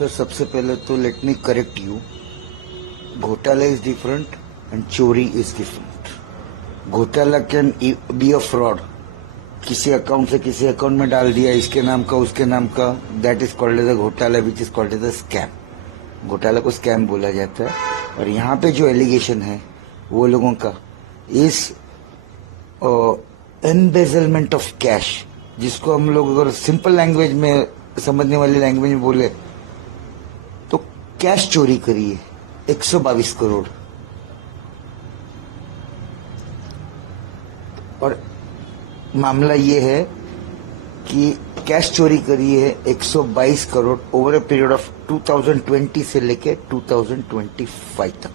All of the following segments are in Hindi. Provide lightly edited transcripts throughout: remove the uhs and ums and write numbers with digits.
सर सबसे पहले तो लेट मी करेक्ट यू. घोटाला इज डिफरेंट एंड चोरी इज डिफरेंट. घोटाला कैन बी अ फ्रॉड. किसी अकाउंट से किसी अकाउंट में डाल दिया, इसके नाम का उसके नाम का, that is called as a घोटाला, which is called as a scam. घोटाला को स्कैम बोला जाता है. और यहाँ पे जो एलिगेशन है वो लोगों का इज एम्बेजलमेंट ऑफ कैश, जिसको हम लोग अगर सिंपल लैंग्वेज में समझने वाली लैंग्वेज में बोले तो कैश चोरी करी है 122 करोड़. और मामला ये है कि कैश चोरी करी है 122 crore over a period of 2020 से लेके 2025 तक.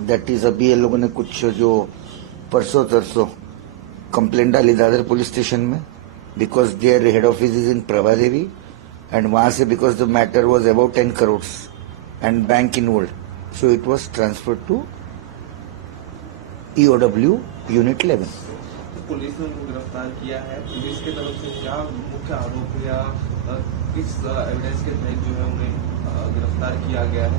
दैट इज अभी ये लोगों ने कुछ जो परसों तरसों कंप्लेंट डाली दादर पुलिस स्टेशन में, because their head office is in Prabhadevi, and वहां से because the matter was about 10 crore and bank involve, so it was transfer to EOW unit 11. Police ने उनको गिरफ्तार किया है. पुलिस की तरफ से क्या मुख्य आरोप या किस एविडेंस के तहत जो है उन्हें गिरफ्तार किया गया है?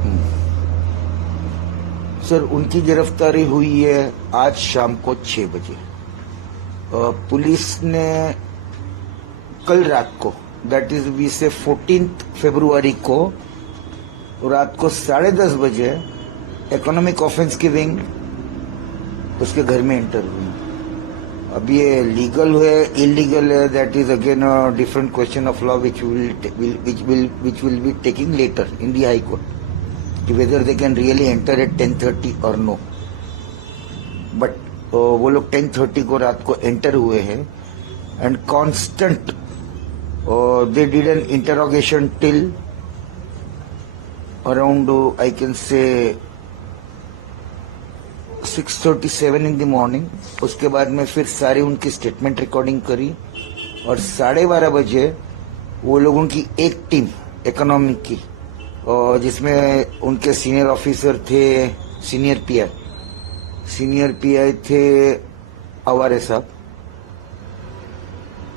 सर उनकी गिरफ्तारी हुई है आज शाम को 6 बजे. पुलिस ने कल रात को, दैट इज वी से 14 फरवरी को रात को 10:30 बजे इकोनॉमिक ऑफेंस की विंग उसके घर में एंटर हुई. अब ये लीगल है इलीगल है, that is again a different question of law which will be taking later in the high court, कि whether they can really enter at 10:30 और नो. बट वो लोग 10:30 को रात को एंटर हुए हैं and constant they did an interrogation till around I can से 6:37 इन द मॉर्निंग. उसके बाद में फिर सारी उनकी स्टेटमेंट रिकॉर्डिंग करी और 12:30 बजे वो लोगों की एक टीम इकोनॉमिक की, जिसमें उनके सीनियर ऑफिसर थे, सीनियर पीआई थे अवारे साहब,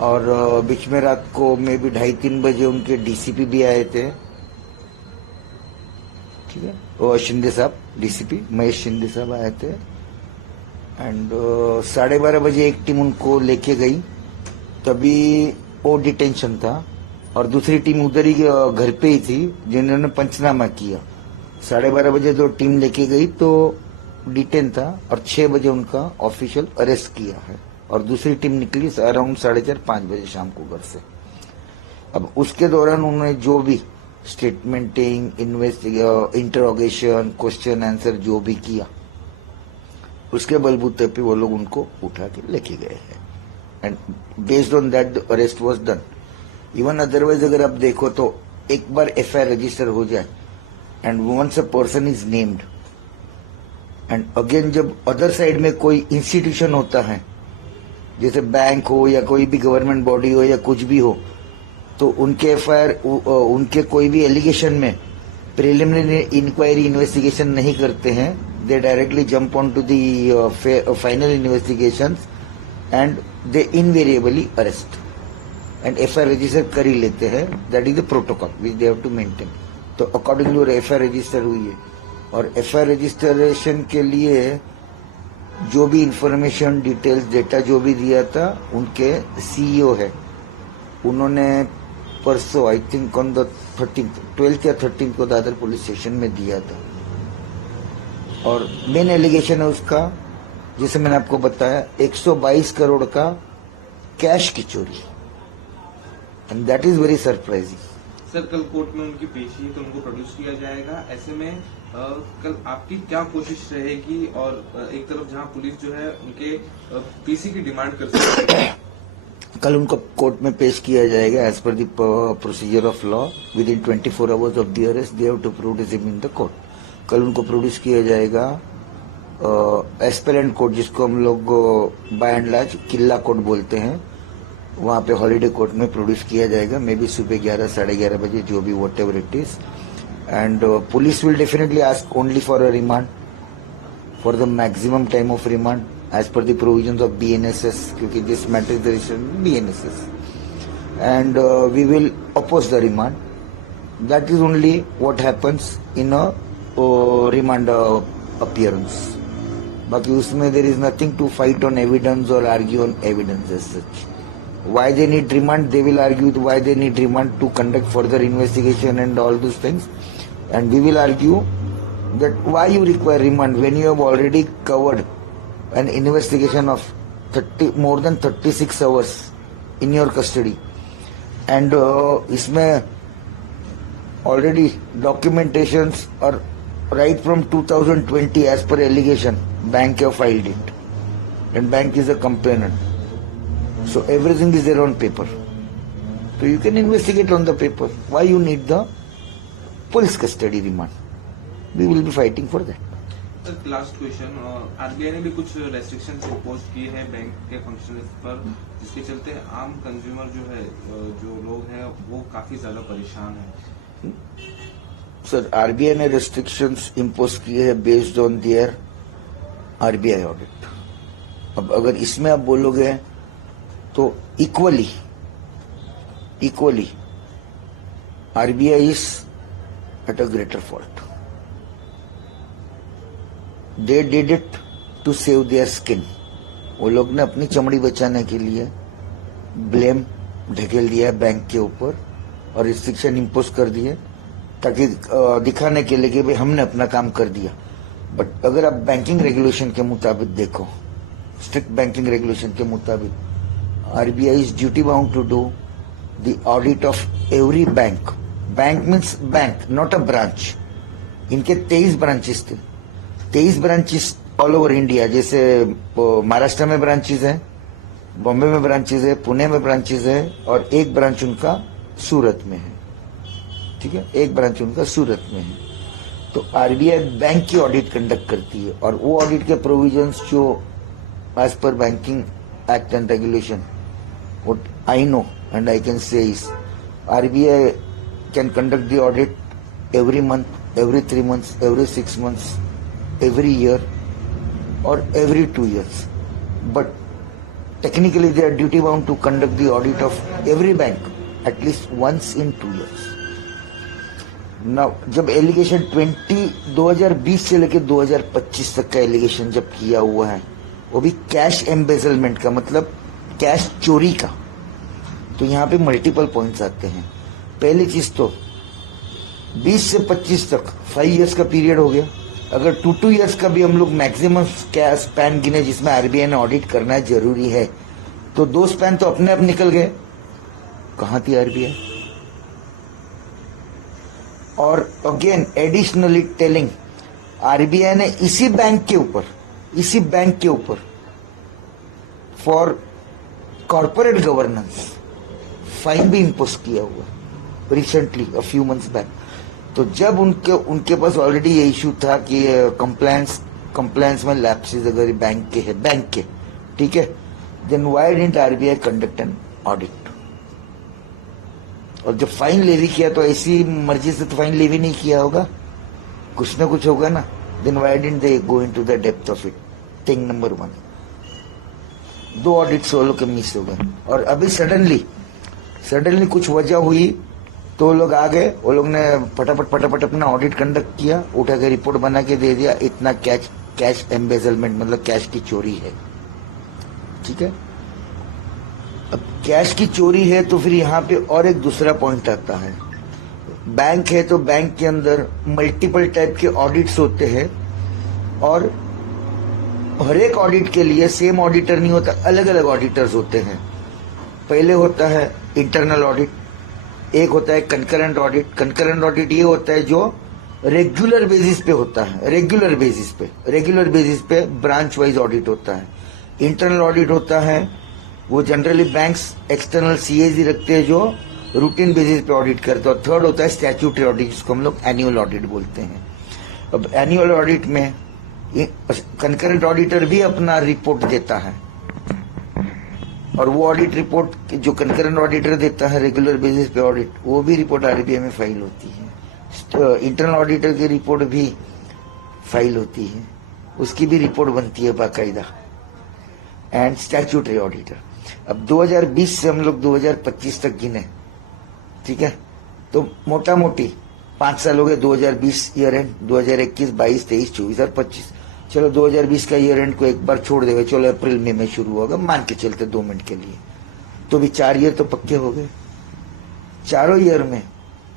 और बीच में रात को में भी 2:30-3 बजे उनके डीसीपी भी आए थे. ठीक है, वो शिंदे साहब, डीसीपी महेश शिंदे साहब आए थे. एंड 12:30 बजे एक टीम उनको लेके गई, तभी वो डिटेंशन था. और दूसरी टीम उधर ही घर पे ही थी जिन्होंने पंचनामा किया. 12:30 बजे जो टीम लेके गई तो डिटेन था और 6 बजे उनका ऑफिशियल अरेस्ट किया है. और दूसरी टीम निकली अराउंड 4:30-5 बजे शाम को घर से. अब उसके दौरान उन्होंने जो भी स्टेटमेंटिंग, इंटरोगेशन, क्वेश्चन आंसर जो भी किया, उसके बलबूते पे वो लोग उनको उठा के लेके गए हैं. And based on that the arrest was done. Even otherwise अगर आप देखो तो एक बार FIR रजिस्टर हो जाए and once a person is named, and again जब अदर साइड में कोई इंस्टीट्यूशन होता है, जैसे बैंक हो या कोई भी गवर्नमेंट बॉडी हो या कुछ भी हो, तो उनके FIR, उनके कोई भी एलिगेशन में प्रिलिमिनरी इंक्वायरी इन्वेस्टिगेशन नहीं करते हैं. They directly jump on to the final investigations and they invariably arrest and FIR register कर ही लेते हैं. That is the protocol which they have to maintain. तो अकॉर्डिंगली FIR रजिस्टर हुई है. और FIR रजिस्ट्रेशन के लिए जो भी इंफॉर्मेशन, डिटेल्स, डेटा जो भी दिया था उनके CEO है, उन्होंने परसों I think on the 12th या 13th को दादर पुलिस स्टेशन में दिया था. और मेन एलिगेशन है उसका, जिसे मैंने आपको बताया, 122 करोड़ का कैश की चोरी. And that is very surprising. Sir कल कोर्ट में उनकी पेशी है तो उनको प्रोड्यूस किया जाएगा. ऐसे में कल आपकी क्या कोशिश रहेगी? और एक तरफ जहां पुलिस जो है उनके PC की डिमांड कर सकती है, कल उनको कोर्ट में पेश किया जाएगा as per the procedure of law. Within 24 hours of the arrest they have to produce him in the court. कल उनको प्रोड्यूस किया जाएगा एस्पेरेंट कोर्ट, जिसको हम लोग by and large Killa court बोलते हैं, वहां पे हॉलीडे कोर्ट में प्रोड्यूस किया जाएगा. मे बी सुबह 11-11:30 बजे, जो भी what ever it is. And police will definitely ask only for a remand for the maximum time of remand as per the provisions of BNSS, क्योंकि this matter is the BNSS, and we will oppose the remand. That is only what happens in a remand appearance. बाकी उसमें there is nothing to fight on evidence or argue on evidence as such. Why they need remand, they will argue why they need remand to conduct further investigation and all those things. And we will argue that why you require remand when you have already covered an investigation of more than 36 hours in your custody. And इसमें already documentations are right from 2020 as per allegation. Bank have filed it. And bank is a complainant. So everything is there on paper. So you can investigate on the paper. Why you need the police custody remand? We will be fighting for that. Sir last question, RBI ने भी कुछ रेस्ट्रिक्शंस इम्पोज किए हैं बैंक के फंक्शनलिस्ट पर, जिसके चलते आम कंज्यूमर जो है, जो लोग हैं वो काफी ज्यादा परेशान है. सर आरबीआई ने रेस्ट्रिक्शंस इम्पोज किए हैं based on their RBI audit. अब अगर इसमें आप बोलोगे तो equally RBI is at a greater fault. They did it to save their skin. वो लोग ने अपनी चमड़ी बचाने के लिए ब्लेम ढकेल दिया है बैंक के ऊपर और रिस्ट्रिक्शन इम्पोज कर दिए ताकि दिखाने के लिए कि भाई हमने अपना काम कर दिया. बट अगर आप बैंकिंग रेगुलेशन के मुताबिक देखो, स्ट्रिक्ट बैंकिंग रेगुलेशन के मुताबिक RBI is duty bound to do the audit of every bank. Bank means bank, not a branch. इनके 23 ब्रांचेस थे, 23 ब्रांचेस ऑल ओवर इंडिया. जैसे महाराष्ट्र में ब्रांचेस है, बॉम्बे में ब्रांचेस है, पुणे में ब्रांचेस है और एक ब्रांच उनका सूरत में है. ठीक है, एक ब्रांच उनका सूरत में है. तो आरबीआई बैंक की ऑडिट कंडक्ट करती है और वो ऑडिट के प्रोविजंस जो as per banking act and regulation, what I know and I can say is RBI can conduct the audit every month, every 3 months, every 6 months, every year or every 2 years. But technically they are duty bound to conduct the audit of every bank at least once in 2 years. Now जब एलिगेशन 2020 से लेकर 2025 तक का एलिगेशन जब किया हुआ है, वो भी कैश एम्बेजलमेंट का, मतलब कैश चोरी का, तो यहाँ पे मल्टीपल पॉइंट्स आते हैं. पहली चीज तो 20 से 25 तक 5 इयर्स का पीरियड हो गया. अगर 2 इयर्स का भी हम लोग मैक्सिमम कैश स्पैन गिने जिसमें आरबीआई ने ऑडिट करना जरूरी है, तो 2 स्पैन तो अपने आप निकल गए. कहां थी आरबीआई? और अगेन एडिशनली टेलिंग, आरबीआई ने इसी बैंक के ऊपर फॉर कॉर्पोरेट गवर्नेंस फाइन भी इम्पोज किया हुआ recently, a few months back. तो जब उनके पास ऑलरेडी ये इशू था कि कंप्लायंस में लैप्सेस अगर बैंक के, ठीक है, then why didn't RBI conduct an audit? और जब फाइन लेवी किया तो ऐसी मर्जी से तो फाइन लेवी नहीं किया होगा, कुछ ना कुछ होगा ना. Then why didn't they go into the depth of it? Thing number 1. 2 audits वो लोग के मिस हो गए और अभी सडनली कुछ वजह हुई तो वो लोग आ गए. वो लोग ने फटाफट अपना ऑडिट कंडक्ट किया, उठा के रिपोर्ट बना के दे दिया, इतना कैश एम्बेजलमेंट, मतलब कैश की चोरी है. ठीक है, अब कैश की चोरी है तो फिर यहाँ पे और एक दूसरा पॉइंट आता है. बैंक है तो बैंक के अंदर मल्टीपल टाइप के ऑडिट्स होते हैं और हर एक ऑडिट के लिए सेम ऑडिटर नहीं होता, अलग अलग ऑडिटर्स होते हैं. पहले होता है इंटरनल ऑडिट, एक होता है कंकरेंट ऑडिट. कंकरेंट ऑडिट ये होता है जो रेगुलर बेसिस पे होता है, रेगुलर बेसिस पे ब्रांच वाइज ऑडिट होता है. इंटरनल ऑडिट होता है वो जनरली बैंक्स एक्सटर्नल सीएजी रखते हैं जो रूटीन बेसिस पे ऑडिट करते हैं. और थर्ड होता है स्टैट्यूटरी ऑडिट, जिसको हम लोग एनुअल ऑडिट बोलते हैं. अब एनुअल ऑडिट में कंकरेंट ऑडिटर भी अपना रिपोर्ट देता है और वो ऑडिट रिपोर्ट जो कंकरेंट ऑडिटर देता है रेगुलर बेसिस पे ऑडिट, वो भी रिपोर्ट आरबीआई में फाइल होती है. इंटरनल ऑडिटर की रिपोर्ट भी फाइल होती है, उसकी भी रिपोर्ट बनती है बाकायदा. And statutory auditor. अब 2020 से हम लोग 2025 तक गिने, ठीक है, तो मोटा मोटी 5 साल हो गए, 2020 ईयर एंड, 2021, 22, 23, 24 और 25। चलो 2020 का ईयर एंड को एक बार छोड़ देगा, चलो अप्रैल मई में शुरू होगा, मान के चलते 2 मिनट के लिए, तो भी 4 ईयर तो पक्के हो गए। चारों ईयर में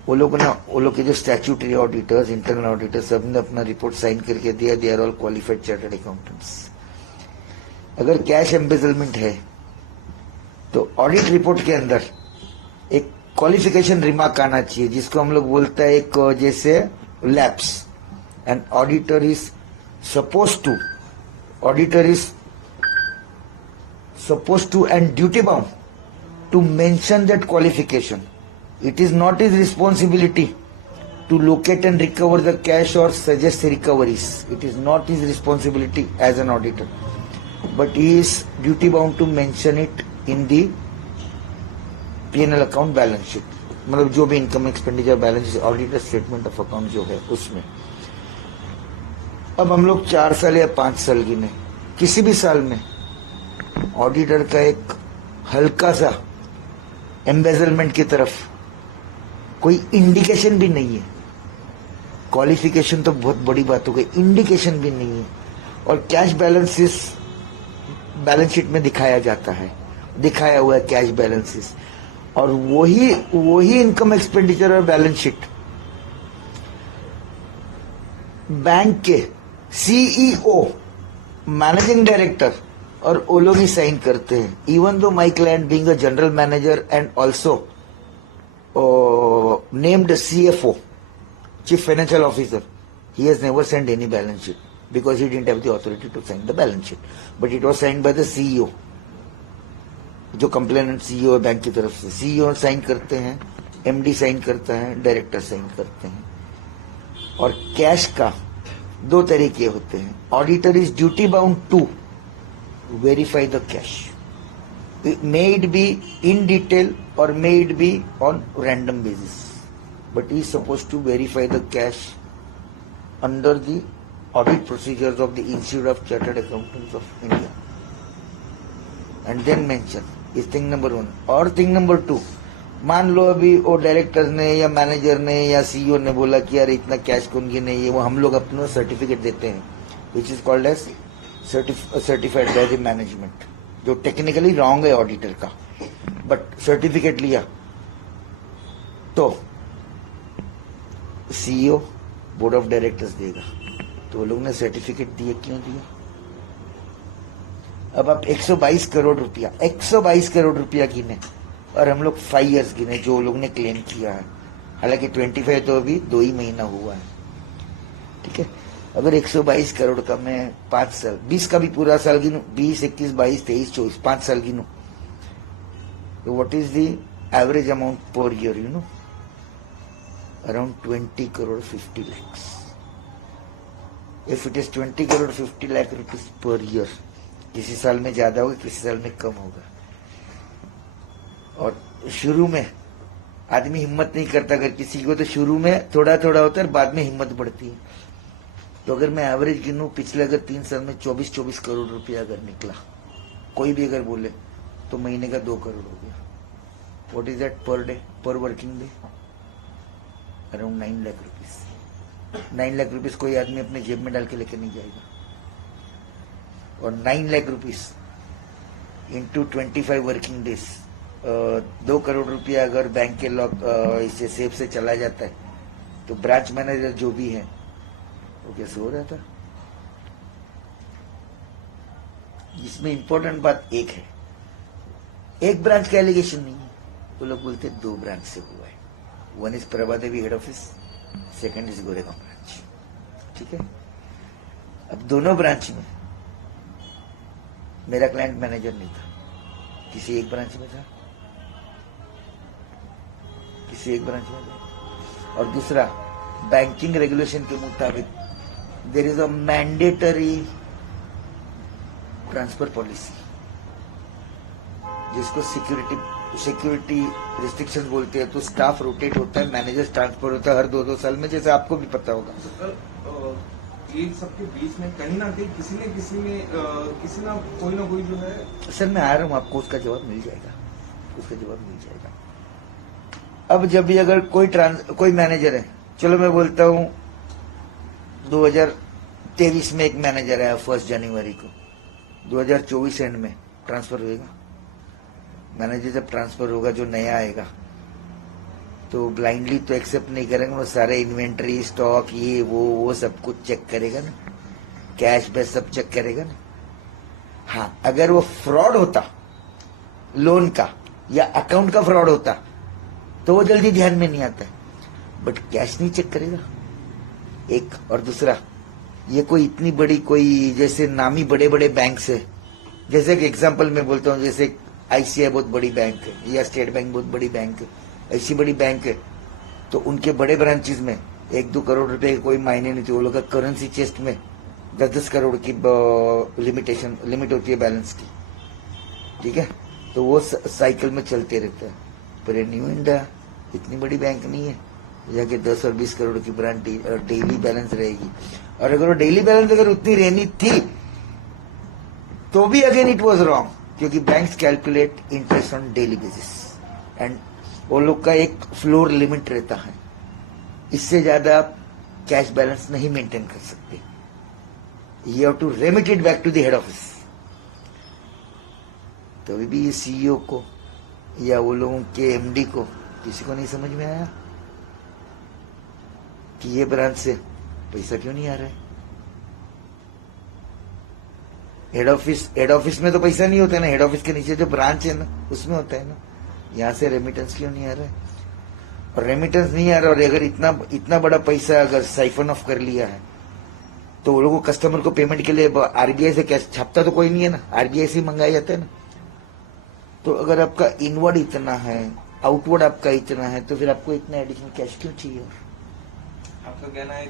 वो लोग के जो स्टैट्यूटरी ऑडिटर्स, इंटरनल ऑडिटर्स, सबने अपना रिपोर्ट साइन करके दिया, they are all qualified chartered accountants. अगर कैश एम्बेजलमेंट है तो ऑडिट रिपोर्ट के अंदर एक क्वालिफिकेशन रिमार्क आना चाहिए, जिसको हम लोग बोलते हैं एक जैसे lapse, and auditor is suppose to and duty bound to mention that qualification. It is not his responsibility to locate and recover the cash or suggest recoveries. It is not his responsibility as an auditor, but he is duty bound to mention it in the P&L account balance sheet. मतलब जो भी income expenditure balance auditor statement of account जो है उसमें। अब हम लोग 4 साल या 5 साल गिने, किसी भी साल में ऑडिटर का एक हल्का सा एम्बेजलमेंट की तरफ कोई इंडिकेशन भी नहीं है। क्वालिफिकेशन तो बहुत बड़ी बात हो गई, इंडिकेशन भी नहीं है, और कैश बैलेंसेस बैलेंस शीट में दिखाया जाता है, दिखाया हुआ है कैश बैलेंसेस, और वही इनकम एक्सपेंडिचर और बैलेंस शीट बैंक के सीईओ, मैनेजिंग डायरेक्टर और वो लोग ही साइन करते हैं। Even though my client being a general manager and also named CFO, Chief Financial Officer, he has never signed any balance sheet because he didn't have the authority to sign the balance sheet. But it was signed by the CEO, जो कंप्लेनेंट CEO है बैंक की तरफ से। CEO साइन करते हैं, MD साइन करता है, डायरेक्टर साइन करते हैं। और कैश का 2 तरीके होते हैं। Auditor is duty bound to verify the cash, may it be in detail or may it be on random basis, but he is supposed to verify the cash under the audit procedures of the Institute of Chartered Accountants of India, and then mention is thing number 1. और thing number 2, मान लो अभी वो डायरेक्टर ने या मैनेजर ने या सीईओ ने बोला कि यार इतना कैश कौन गिने, ये वो हम लोग अपना सर्टिफिकेट देते हैं, which is called as certified by the management, जो टेक्निकली रॉन्ग है ऑडिटर का, बट सर्टिफिकेट लिया तो सीईओ बोर्ड ऑफ डायरेक्टर्स देगा। तो वो लोग ने सर्टिफिकेट दिए, क्यों दिया? अब आप 122 करोड़ रुपया गिने और हम लोग 5 years गिने जो लोग ने क्लेम किया है, हालांकि 25 तो अभी 2 ही महीना हुआ है, ठीक है। अगर 122 करोड़ का मैं 5 साल, 20 का भी पूरा साल गिनू, 20, 21, 22, 23, 24, 5 साल गिनू, तो what is the average amount per year? You know, around 20 crore 50 lakhs. If it is 20 crore 50 lakh rupees per year, किसी साल में ज्यादा होगा, किसी साल में कम होगा। और शुरू में आदमी हिम्मत नहीं करता, अगर किसी को तो शुरू में थोड़ा थोड़ा होता है, बाद में हिम्मत बढ़ती है। तो अगर मैं एवरेज गिनूं, पिछले अगर 3 साल में 24 करोड़ रुपया अगर निकला, कोई भी अगर बोले, तो महीने का 2 करोड़ हो गया। What is that per day, per working day? Around 9 lakh rupees. 9 lakh rupees कोई आदमी अपने जेब में डाल के लेके नहीं जाएगा। और 9 lakh rupees into 25 working days, 2 crore रुपया अगर बैंक के लॉक इसे सेफ से चला जाता है, तो ब्रांच मैनेजर जो भी है वो कैसे हो रहा था? इसमें इंपॉर्टेंट बात एक है, एक ब्रांच का एलिगेशन नहीं है, वो लोग बोलते 2 ब्रांच से हुआ है। 1 is Prabhadevi head office, 2 is Goregaon branch, ठीक है। अब दोनों ब्रांच में मेरा क्लाइंट मैनेजर नहीं था, किसी एक ब्रांच में था, किसी एक ब्रांच में था। और दूसरा, बैंकिंग रेगुलेशन के मुताबिक there is a mandatory transfer policy, जिसको सिक्योरिटी रिस्ट्रिक्शंस बोलते हैं। तो स्टाफ रोटेट होता है, मैनेजर ट्रांसफर होता है हर 2-2 साल में, जैसे आपको भी पता होगा। ये सबके बीच में कहीं ना कहीं किसी ना कोई जो है, सर मैं आ रहा हूँ, आपको उसका जवाब मिल जाएगा, उसका जवाब मिल जाएगा। अब जब भी अगर कोई मैनेजर है, चलो मैं बोलता हूँ 2023 में एक मैनेजर आया 1 जनवरी को, 2024 एंड में ट्रांसफर होएगा। मैनेजर जब ट्रांसफर होगा जो नया आएगा तो ब्लाइंडली तो एक्सेप्ट नहीं करेंगे, वो सारे इन्वेंटरी स्टॉक ये वो सब कुछ चेक करेगा ना, कैश बेस सब चेक करेगा ना। हाँ, अगर वो फ्रॉड होता लोन का या अकाउंट का फ्रॉड होता तो वो जल्दी ध्यान में नहीं आता है, बट कैश नहीं चेक करेगा एक। और दूसरा, ये कोई इतनी बड़ी कोई जैसे नामी बड़े बड़े बैंक है, जैसे कि एग्जांपल मैं बोलता हूँ, जैसे आईसीआई बहुत बड़ी बैंक है या स्टेट बैंक बहुत बड़ी बैंक है, ऐसी बड़ी बैंक है तो उनके बड़े ब्रांचेस में 1-2 करोड़ रुपए कोई मायने नहीं थे। वो लोग का करेंसी चेस्ट में 10-10 करोड़ की लिमिट होती है बैलेंस की, ठीक है। तो वो साइकिल में चलते रहता है। पर ये न्यू इंडिया इतनी बड़ी बैंक नहीं है जाके 10 और 20 करोड़ की ब्रांच डेली बैलेंस रहेगी। और अगर वो डेली बैलेंस अगर उतनी रहनी थी तो भी अगेन इट वाज रॉन्ग, क्योंकि banks calculate interest on daily basis and वो लोग का एक फ्लोर लिमिट रहता है, इससे ज्यादा आप कैश बैलेंस नहीं मेंटेन कर सकते। You have to remit it back to the head office. तो अभी भी सीईओ को या वो लोगों के एमडी को किसी को नहीं समझ में आया कि ये ब्रांच से पैसा क्यों नहीं आ रहा है। हेड ऑफिस में तो पैसा नहीं होता है ना, हेड ऑफिस के नीचे जो ब्रांच है ना उसमें होता है ना। यहाँ से रेमिटेंस क्यों नहीं आ रहा है? और रेमिटेंस नहीं आ रहा, और अगर इतना बड़ा पैसा अगर साइफन ऑफ कर लिया है तो वो लोगों को कस्टमर को पेमेंट के लिए आरबीआई से कैश छापता तो कोई नहीं है ना, आरबीआई से मंगाया जाता है ना। तो अगर आपका इनवर्ड इतना है, आउटवर्ड आपका इतना है, तो फिर आपको इतना एडिशनल कैश क्यों चाहिए? आपका कहना है